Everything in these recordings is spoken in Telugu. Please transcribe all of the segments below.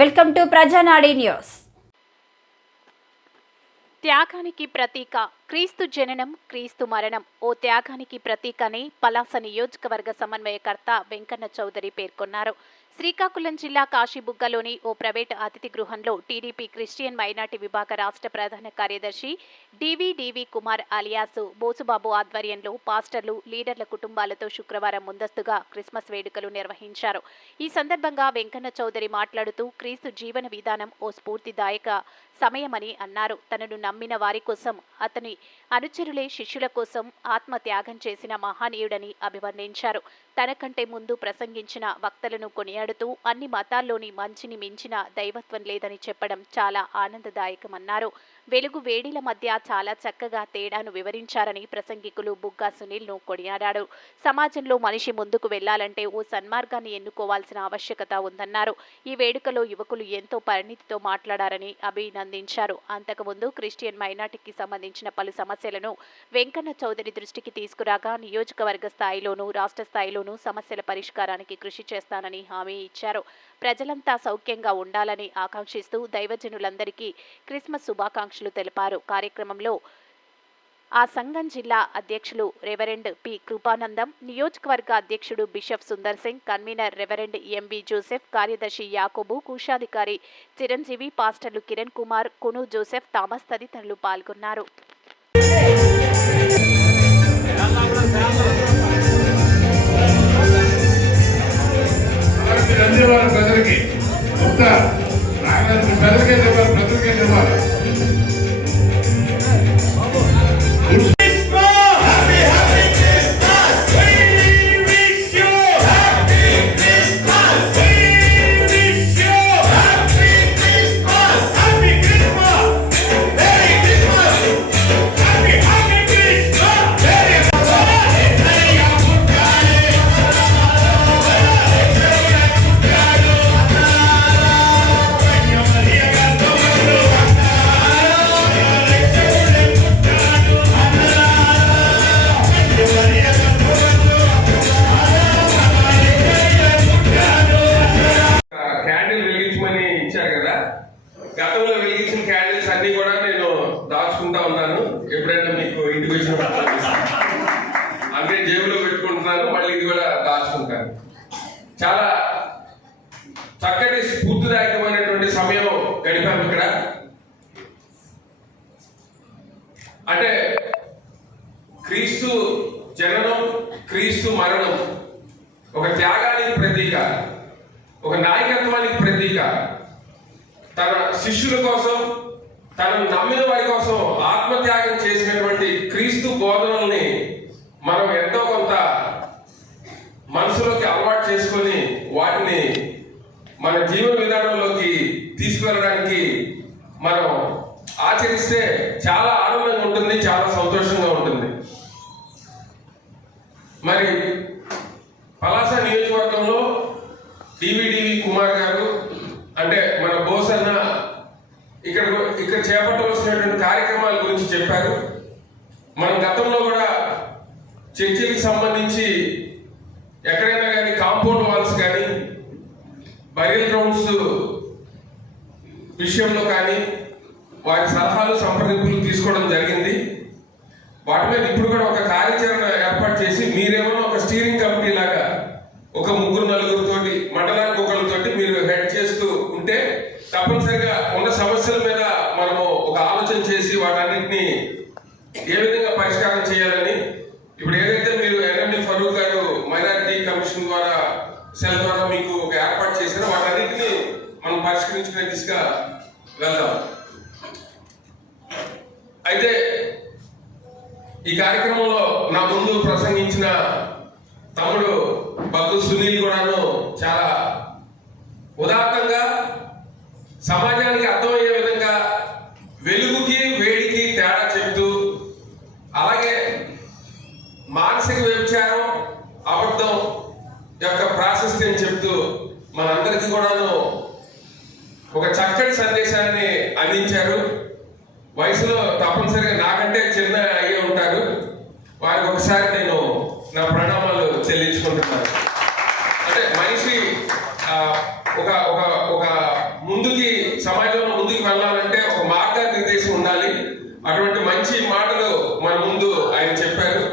Welcome to ప్రజానాడి news. త్యాగానికి ప్రతీక క్రీస్తు జననం క్రీస్తు మరణం ఓ త్యాగానికి ప్రతీకని పలాస నియోజకవర్గ సమన్వయకర్త వెంకన్న చౌదరి పేర్కొన్నారు. శ్రీకాకుళం జిల్లా కాశీబుగ్గలోని ఓ ప్రైవేటు అతిథి గృహంలో టీడీపీ క్రిస్టియన్ మైనార్టీ విభాగ రాష్ట్ర ప్రధాన కార్యదర్శి డివి కుమార్ అలియాసు బోసుబాబు ఆధ్వర్యంలో పాస్టర్లు లీడర్ల కుటుంబాలతో శుక్రవారం ముందస్తుగా క్రిస్మస్ వేడుకలు నిర్వహించారు. ఈ సందర్భంగా వెంకన్న చౌదరి మాట్లాడుతూ క్రీస్తు జీవన విధానం ఓ స్ఫూర్తిదాయక సమయమని అన్నారు. తనను నమ్మిన వారి కోసం, అతని అనుచరులే శిష్యుల కోసం ఆత్మత్యాగం చేసిన మహానీయుడని అభివర్ణించారు. తనకంటే ముందు ప్రసంగించిన వక్తలను కొనియాడుతూ అన్ని మతాల్లోని మంచిని మించిన దైవత్వం లేదని చెప్పడం చాలా ఆనందదాయకమన్నారు. వెలుగు వేడిల మధ్య చాలా చక్కగా తేడాను వివరించారని ప్రసంగికులు బుగ్గా సునీల్ను కొనియాడాడు. సమాజంలో మనిషి ముందుకు వెళ్లాలంటే ఓ సన్మార్గాన్ని ఎన్నుకోవాల్సిన ఆవశ్యకత ఉందన్నారు. ఈ వేడుకలో యువకులు ఎంతో పరిణితితో మాట్లాడారని అభినందించారు. అంతకుముందు క్రిస్టియన్ మైనార్టీకి సంబంధించిన పలు సమస్యలను వెంకన్న చౌదరి దృష్టికి తీసుకురాగా నియోజకవర్గ స్థాయిలోనూ రాష్ట్ర స్థాయిలోనూ సమస్యల పరిష్కారానికి కృషి చేస్తానని హామీ ఇచ్చారు. ప్రజలంతా సౌఖ్యంగా ఉండాలని ఆకాంక్షిస్తూ దైవజనులందరికీ క్రిస్మస్ శుభాకాంక్షలు తెలిపారు. కార్యక్రమంలో ఆ సంఘం జిల్లా అధ్యక్షులు రెవరెండ్ పి కృపానందం, నియోజకవర్గ అధ్యక్షుడు bishop Sundar Singh, convener reverend M V Joseph, కార్యదర్శి యాకోబు, కోశాధికారి చిరంజీవి, పాస్టర్లు కిరణ్ కుమార్, కును జోసెఫ్, థామస్ తదితరులు పాల్గొన్నారు. గతంలో వెలిగించిన క్యాండిల్స్ అన్ని కూడా నేను దాచుకుంటా ఉన్నాను. ఎప్పుడైనా మీకు ఇంటికి వచ్చినప్పుడు అంటే జేబులో పెట్టుకుంటున్నాను, మళ్ళీ ఇది కూడా దాచుకుంటాను. చాలా చక్కటి స్ఫూర్తిదాయకమైనటువంటి సమయం గడిపాము ఇక్కడ. అంటే క్రీస్తు జననం క్రీస్తు మరణం ఒక త్యాగానికి ప్రతీక, ఒక నాయకత్వానికి ప్రతీక. తన శిష్యుల కోసం, తనను నమ్మిన వారి కోసం ఆత్మత్యాగం చేసినటువంటి క్రీస్తు బోధనల్ని మనం ఎంతో కొంత మనసులోకి అలవాటు చేసుకొని వాటిని మన జీవన విధానంలోకి తీసుకువెళ్ళడానికి మనం ఆచరిస్తే చాలా ఆనందంగా ఉంటుంది, చాలా సంతోషంగా ఉంటుంది. మరి పలాస నియోజకవర్గంలో డివి కుమార్ గారు అంటే మన బోసన్న ఇక్కడ చేపట్టవలసినటువంటి కార్యక్రమాల గురించి చెప్పారు. మనం గతంలో కూడా చర్చిలకు సంబంధించి ఎక్కడైనా కానీ కాంపౌండ్ వాల్స్ కానీ బరియల్ గ్రౌండ్స్ విషయంలో కానీ వారి సలహాలు సంప్రదింపులు తీసుకోవడం జరిగింది. వాటి మీద ఇప్పుడు కూడా ఒక కార్యాచరణ ఏర్పాటు చేసి మీరేమో ఒక స్టీరింగ్ కమిటీ లాగా ఒక 3-4 తోటి మండలానికి ఒకరితోటి మీరు హెడ్ చేస్తూ ఉంటే తప్పనిసరిగా ఉన్న సమస్యల మీద మనము ఒక ఆలోచన చేసి వాటన్నిటిని ఏ విధంగా పరిష్కారం చేయాలని ఇప్పుడు ఏదైతే మీరు ఎన్ఎండి ఫరూక్ గారు మైనారిటీ కమిషన్ ద్వారా సెల్ ద్వారా మీకు ఒక ఏర్పాటు చేశారో వాటన్నిటిని మనం పరిష్కరించుకునే దిశగా వెళ్దాం. అయితే ఈ కార్యక్రమంలో నా ముందు ప్రసంగించిన తమ్ముడు బగ్గు సునీల్ కూడాను చాలా ఉదాత్తంగా సమాజానికి అర్థమయ్యే విధంగా వెలుగుకి వేడికి తేడా చెప్తూ, అలాగే మానసిక వ్యభిచారం అబద్ధం యొక్క ప్రాశస్త్యం చెప్తూ మనందరికీ కూడాను ఒక చక్కటి సందేశాన్ని అందించారు. వయసులో తప్పనిసరిగా నాకంటే చిన్న అయ్యే ఉంటారు. వారికి ఒకసారి నేను నా ప్రణామాలు చెల్లించుకుంటున్నాను. అంటే మనిషి ఒక ఒక ఒక అటువంటి మంచి మాటలు మన ముందు ఆయన చెప్పారు.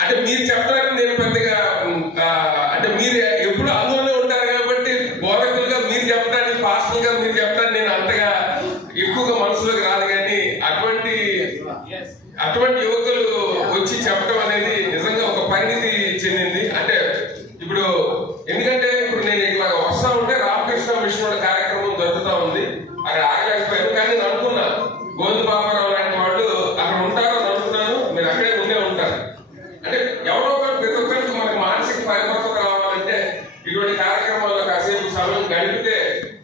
అంటే మీరు చెప్పడానికి నేను పెద్దగా అంటే మీరు ఎప్పుడు అందులోనే ఉంటారు కాబట్టి బోధకులుగా మీరు చెప్పడానికి, పాస్టర్గా మీరు చెప్పడానికి నేను అంతగా ఎక్కువగా మనసులోకి రాదు. కానీ అటువంటి యువకులు వచ్చి చెప్పడం అనేది నిజంగా ఒక పరిణితి చెందింది. అంటే ఇప్పుడు ఎందుకంటే ఇప్పుడు నేను ఇట్లా వస్తా ఉంటే రామకృష్ణ మిషన్ కార్యక్రమం జరుగుతూ ఉంది, అక్కడ ఆగలేకపోయాను. కానీ నేను అనుకున్నా గోవింద బాబారావు లాంటి వాళ్ళు అక్కడ ఉంటారో అని అనుకున్నాను. మీరు అక్కడే ఉండే ఉంటారు. అంటే ఎవరో ఒకరు ప్రతి ఒక్కరికి మనకు మానసిక పరిపక్వత రావాలంటే ఇటువంటి కార్యక్రమాల్లో కాసేపు సమయం గడిపితే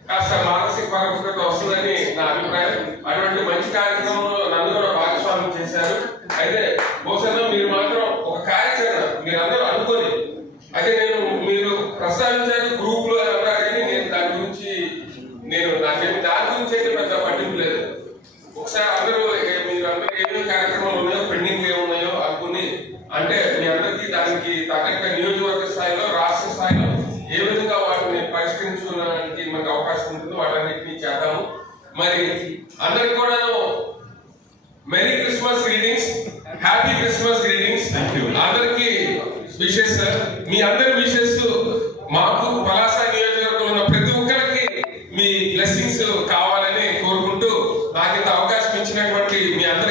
కాస్త మానసిక పరిపక్వత వస్తుందని నా అభిప్రాయం. అటువంటి మంచి కార్యక్రమంలో నన్ను కూడా భాగస్వామ్యం చేశారు. అయితే బహుశా మీరు మాత్రం ఒక కార్యాచరణ మీరందరూ అనుకొని, అయితే మీరు ప్రస్తావించారు గ్రూప్ లో అని అన్నారు, కానీ నేను దాని గురించి దాని గురించి అయితే పెద్ద పట్టింపు లేదు. ఒకసారి అందరూ మీరందరూ ఏమేమి కార్యక్రమాలు ఉన్నాయో, పెండింగ్ ఏమున్నాయో అనుకుని, అంటే మీ అందరికీ దానికి తగ్గ నియోజకవర్గ స్థాయిలో, రాష్ట్ర స్థాయిలో ఏ విధంగా వాటిని పరిష్కరించుకోవడానికి మనకు అవకాశం ఉంటుందో వాటన్నిటినీ చేద్దాము. మరి అందరికి కూడా merry Christmas greetings, happy Christmas greetings. అందరికి విషెస్ సార్. మీ అందరి విషెస్ మాకు పలాస నియోజకవర్గంలో ఉన్న ప్రతి ఒక్కరికి మీ బ్లెస్సింగ్స్ కావాలని కోరుకుంటూ నాకు ఇంత అవకాశం ఇచ్చినటువంటి మీ అందరి